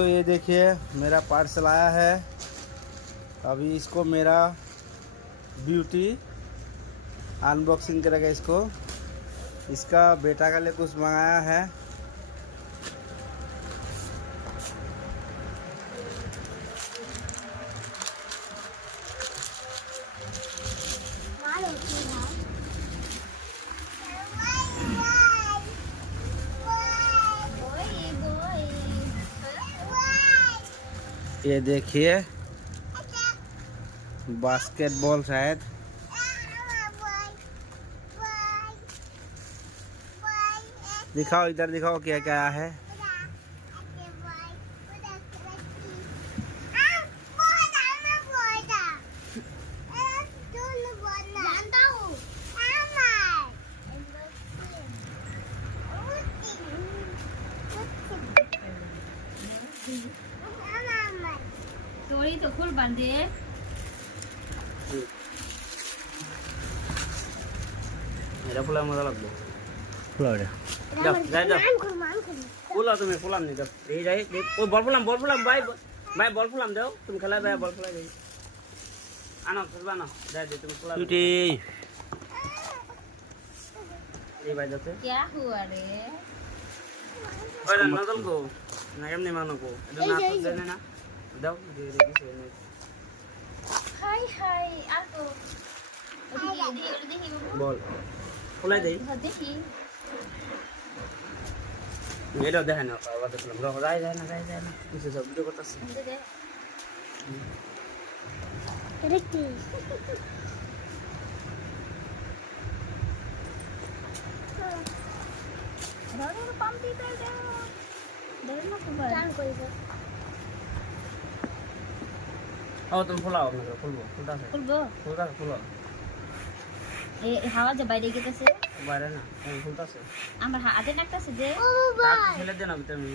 दोस्तों ये देखिए मेरा पार्सल आया है। अभी इसको मेरा ब्यूटी अनबॉक्सिंग करेगा। इसको इसका बेटा का लिए कुछ मंगाया है। ये देखिए बास्केटबॉल शायद। दिखाओ इधर दिखाओ क्या क्या है। তোরই তো খুল বান্ধে এটা ফুলা মজা লাগবে। ফুলা এটা যাও যাই যাও ফুলা তুমি ফুলাম নি যাও এই যাই ওই বল ফুলাম ভাই ভাই বল ফুলাম দাও তুমি খেলা ভাই বল ফুলাই যাই আনো খেলবা না যাই দে তুমি ফুলা ছুটি এই ভাই যাতে क्या हुआ रे ওই নজল কো না এমনি মানো কো এটা না তো দেনে না দাও দিয়ে দে দিছে हाय हाय আর তো দেখি বল ফুলাই দেই দেখি এটা দেখেন না বাবা দেখলাম রহ যায় না কিছু সব ভিডিও করতেছে এটা কি ধরো পাম্পি দে ধরো না তো টান কইবো ও তুমি ফুলাও না ফুলবো ফুলো এই হাওয়া যে বাইরে গেতেছে বাইরে না ফুলতাছে আমার হাতে নাকতেছে যে ছেলে দেন আমি তুমি